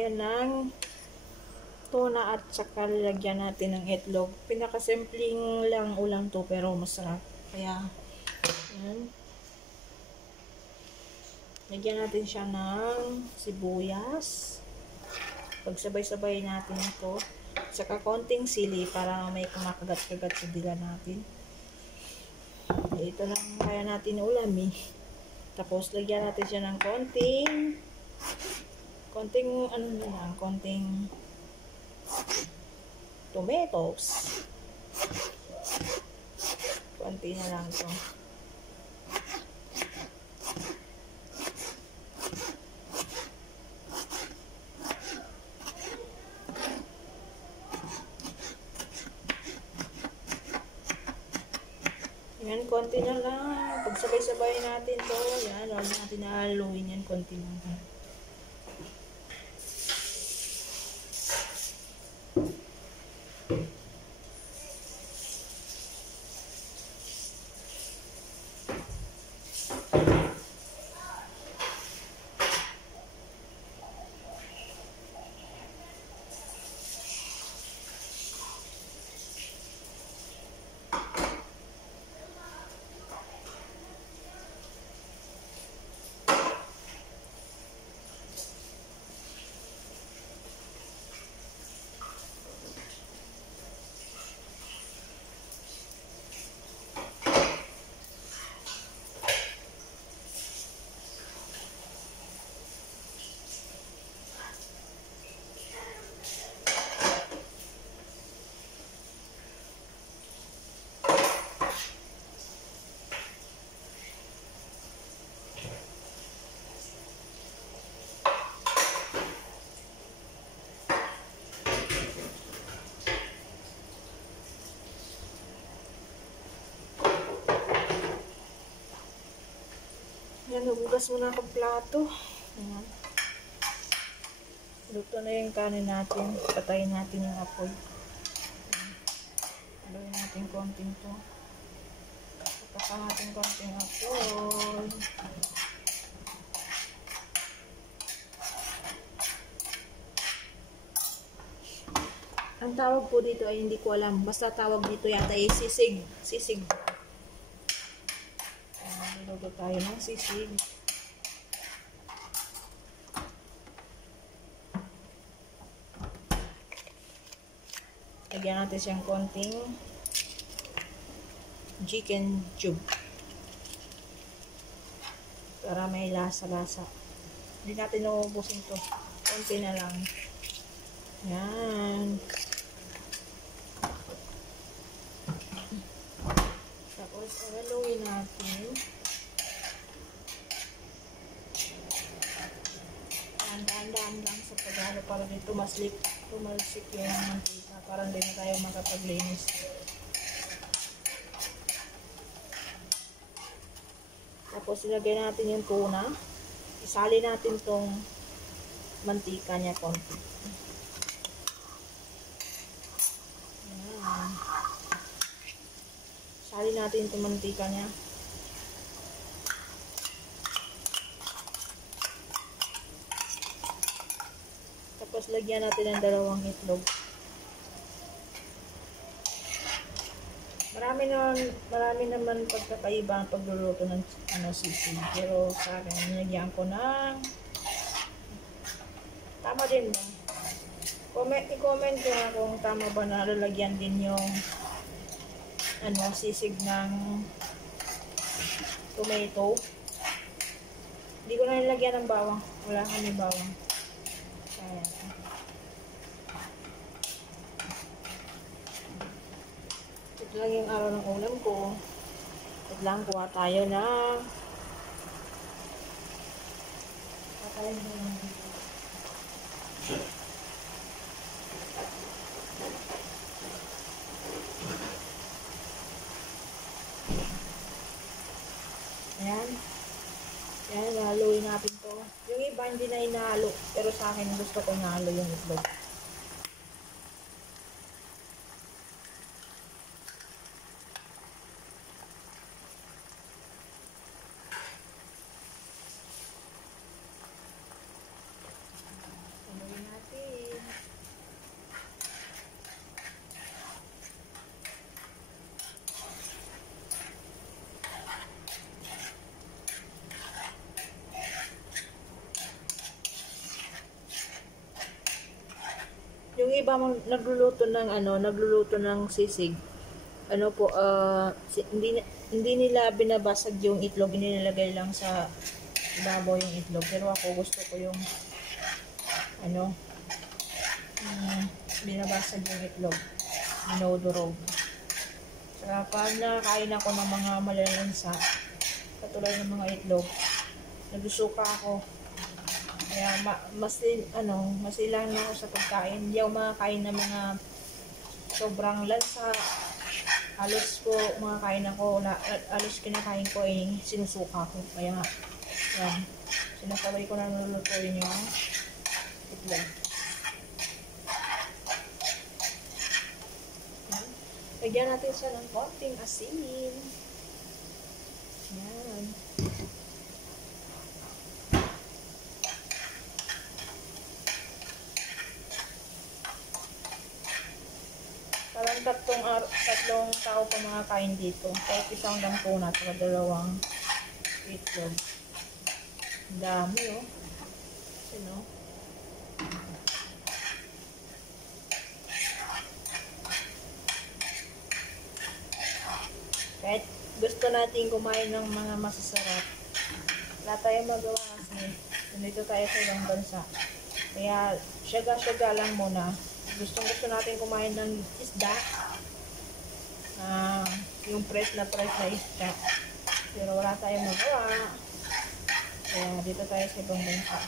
tayo ng tuna at saka lagyan natin ng itlog. Pinakasimpleng lang ulam to pero masarap. Kaya, yan. Lagyan natin siya ng sibuyas. Pagsabay-sabay natin ito. Saka konting sili para may kumakagat-kagat sa dila natin. Ito lang kaya natin ulam eh. Tapos lagyan natin siya ng konting tomatoes. Konti na lang ito. Yan, konti na lang. Pagsabay-sabay natin to. Yan, huwag natin nahaluin yan. Konti na lang. Yan, hugas muna akong plato. Ayan. Luto na yung kanin natin. Patayin natin yung apoy. Patayin natin konting to. Patayin natin konting apoy. Ang tawag po dito ay hindi ko alam. Basta tawag dito yata ay sisig. Sisig. Luto tayo ng sisig. Lagyan natin siyang konting chicken cube. Para may lasa-lasa. Hindi natin nauubusin to. Konti na lang. Yan. Tapos, haluin natin. Daan-daan lang sa paghalo para din tumalsik yung mantika para hindi na tayo makapaglinis. Tapos ilagay natin yung tuna. Isali natin tong mantika niya konti. Ayan. Isali natin itong mantika niya. Tapos lagyan natin ng 2 itlog. Marami naman pagkakaiba ang pagluluto ng sisig. Pero sa akin, nilagyan ko ng tama din ba? I-comment ko na kung tama ba na lalagyan din yung sisig ng tomato. Hindi ko na nilagyan ng bawang. Wala kami bawang. Ayan. Ito lang yung araw ng ulam ko. Ito lang, kuha tayo na patayin mo lang dito. Ayan. Ayan, haluin natin to. Yung iba hindi na inahalo. Pero sa akin gusto ko nahalo yung itlog. Haluin natin. iba nagluluto ng nagluluto ng sisig. Ano po, hindi nila binabasag yung itlog, inilalagay lang sa ibabaw yung itlog. Pero ako gusto ko yung binabasag yung itlog, dinodurog. Saka pag nakakain ako ng mga malalansa, katulad ng mga itlog, nagsusuka ako. Kaya masilang na ako sa pagkain. Hindi ako makakain ng mga sobrang lansa. Halos po makakain ako, halos kinakain ko ay sinusuka ko. Kaya yan, sinasabay ko na nilulutuin yung itlog. Yan. Lagyan natin siya ng konting asin. Yan. Parang tatlong tao pa makakain dito. Kahit isang lang po na, saka dalawang itlog. Ang dami, oh. Sino? Kahit gusto natin kumain ng mga masasarap, wala tayong magawa kasi nandito tayo sa ibang bansa. Kaya, syaga-syaga lang muna. Gusto natin kumain ng isda, yung fresh na isda, pero wala tayong magawa, kaya dito tayo sa ibang bansa.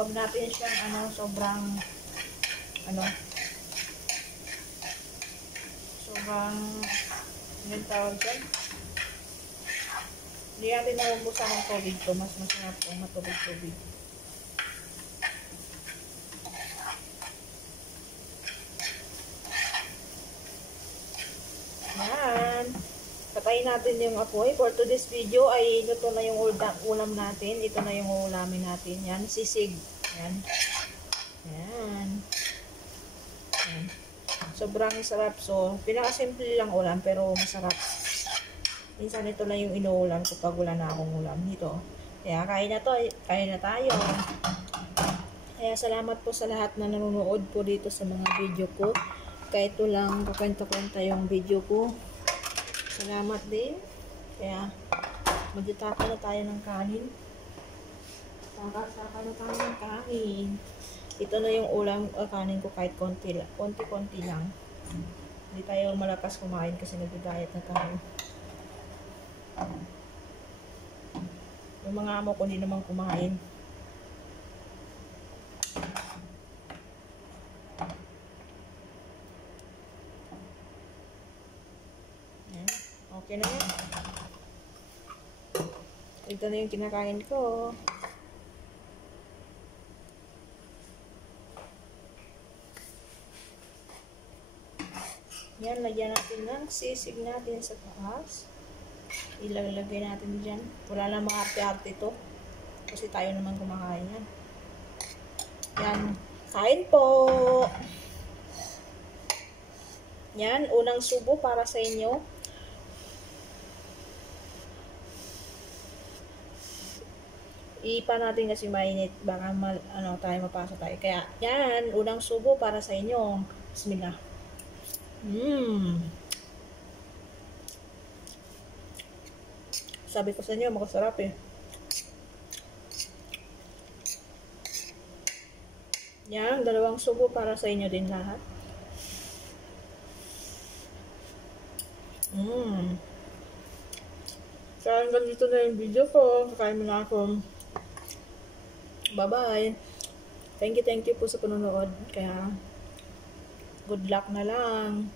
Huwag natin siyang sobrang yung tawag dyan. Hindi natin naubusan ng tubig to. Mas masarap po matubig-tubig. Yan. Patayin natin yung apoy. For today's video ay luto na yung ulam natin. Ito na yung ulamin natin. Yan, sisig. Yan. Yan. Yan. Sobrang sarap. So, pinakasimple lang ulam pero masarap. Minsan ito na yung inuulam ko pag wala na akong ulam. Ito. Kaya kain na tayo. Kaya salamat po sa lahat na nanonood po dito sa mga video ko. Kaya ito lang kukwenta-kwenta yung video ko. Salamat din. Kaya magtitaka na tayo ng kanin. Taka na tayo ng kanin. Ito na yung ulam kanin ko kahit konti-konti lang. Hindi tayo malakas kumain kasi nag-diet na tayo. Yung mga amo ko hindi naman kumain. Okay na yan. Ito na yung kinakain ko. Yan, lagyan natin ng sisig natin sa taas. Ilalagay natin dyan. Wala na mga arte-arte ito. Kasi tayo naman kumakain yan. Yan. Kain po! Yan, unang subo para sa inyo. Ipa natin kasi mainit. Baka tayo mapasa tayo. Kaya, yan, unang subo para sa inyo. Bismillah. Sabi ko sa inyo, makasarap eh. Yan, dalawang subo para sa inyo din lahat. So, hanggang dito na yung video ko. Kakain mo na ako. Bye-bye. Thank you po sa panonood. Kaya, good luck na lang.